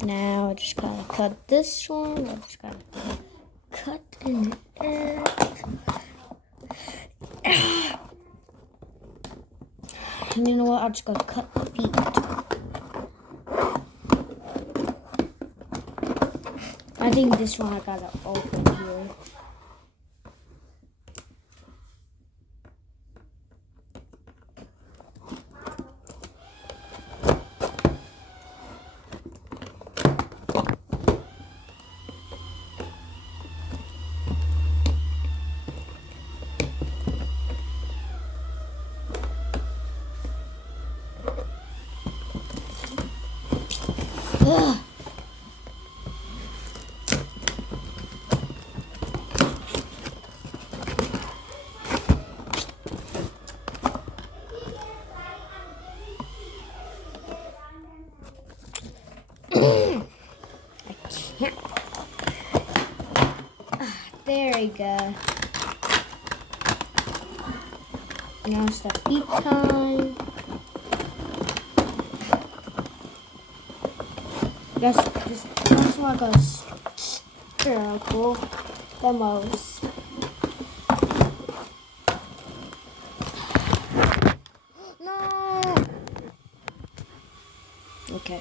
Now I just gotta cut this one. I just gotta cut in the earth. And you know what? I'm just gonna cut the feet. I think this one I gotta open here. Ugh. I can't. There we go. Now it's the feet time. This one goes circle the most. No. Okay.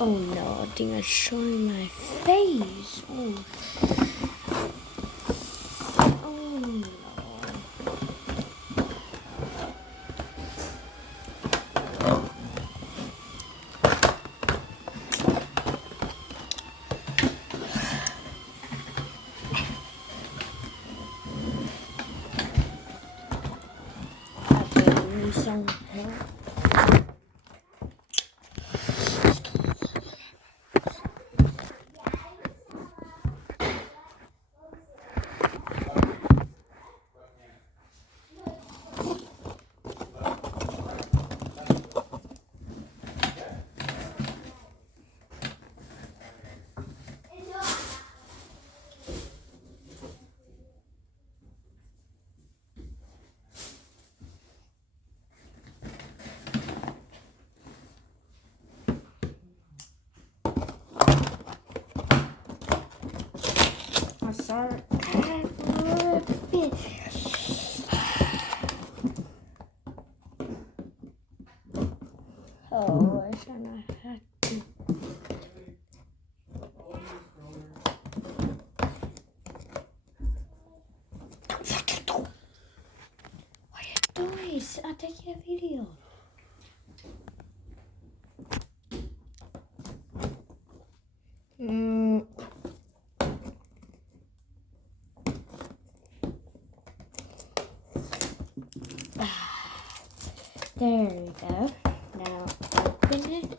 Oh no, I think I'm showing my face. Oh. Oh no. Okay, I need some help. I'm sorry. Oh, I should not have to. What are you doing? I'll take your video. There we go. Now open it.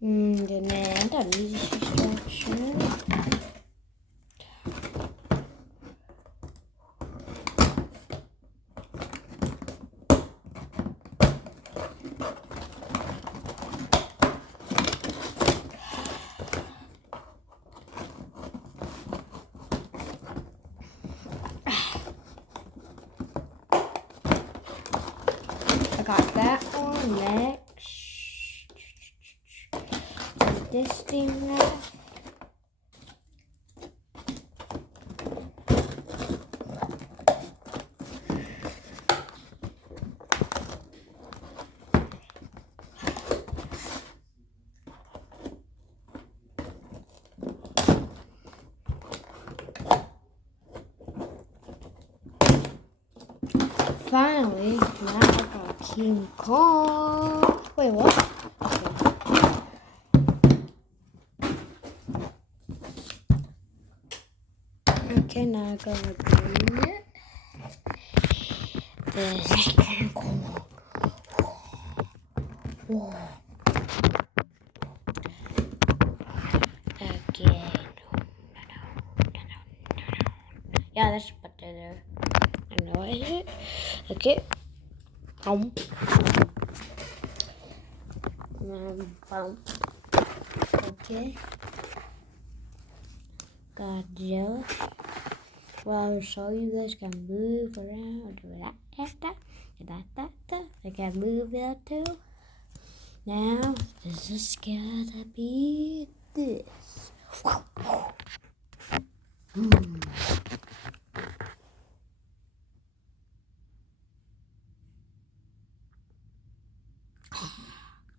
And then that music instruction. I got that one next. This thing left. Finally, now I got King Kong. Wait, what? Okay, now I'm gonna bring it. This King Kong. Whoa. Again. Yeah, that's what they're there. I know it. Okay. Okay. Got jealous. Well, so you guys can move around, do that. I can move that too. Now, this is gonna be this.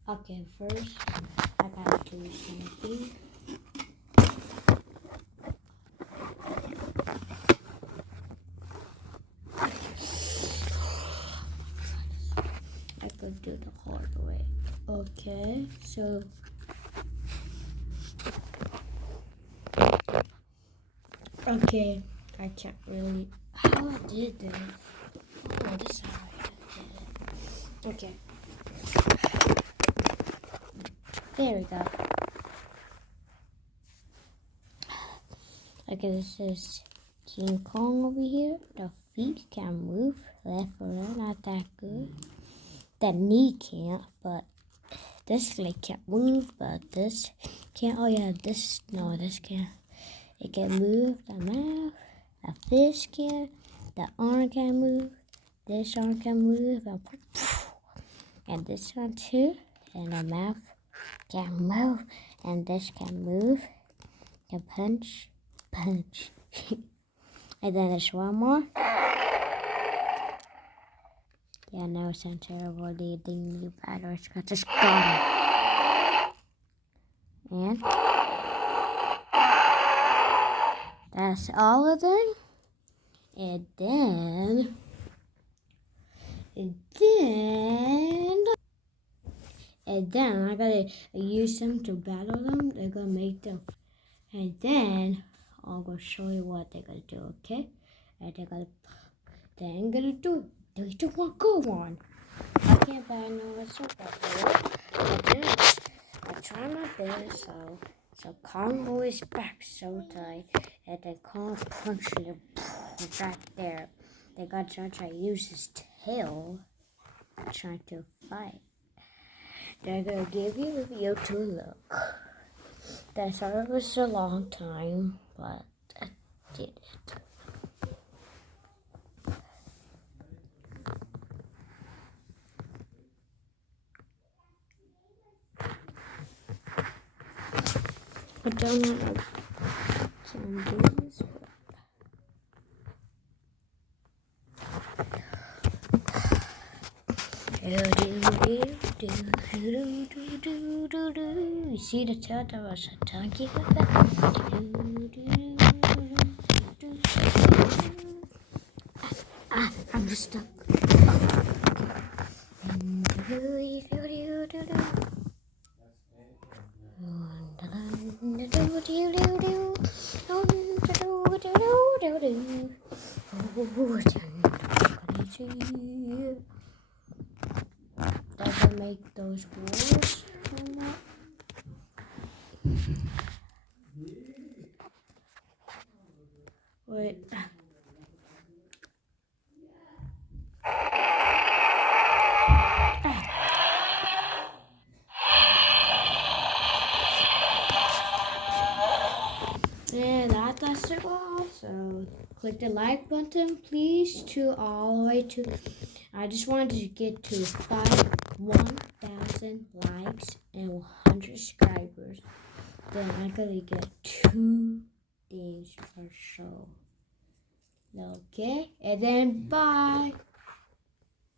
Okay, first, I gotta do something. I could do the hard way. Okay, so okay, I can't really. How I did this? Oh, this is how I did it. Okay, there we go. Okay, this is King Kong over here. The feet can move left or right, not that good. The knee can't, but this leg can't move, but this can't. Oh yeah, this can't. It can move the mouth, the fish can, the arm can move, this arm can move, and this one too, and the mouth can move, and this can move, can punch. And then there's one more. Yeah, no, it sounds terrible. The thing you better just got it. And that's all of them. And then I gotta use them to battle them. They're gonna make them, and then I'm gonna show you what they're gonna do. Okay? And I'm gonna do 3, 2, 1, go on. I can't buy no super. I try my best. So Congo is back so tight, and then Kong punched him right there. They got to try to use his tail, trying to fight. They're gonna give you a video to look. That sorry it was a long time, but I did it. I don't know how to do this. You see the tail that was a donkey with that? I'm stuck. Does it make those walls or not? Wait. Yeah, that's it all. So click the like button, please, to all the way to. I just wanted to get to 1,000 likes and 100 subscribers. Then I gotta get 2 things or so. Okay, and then bye.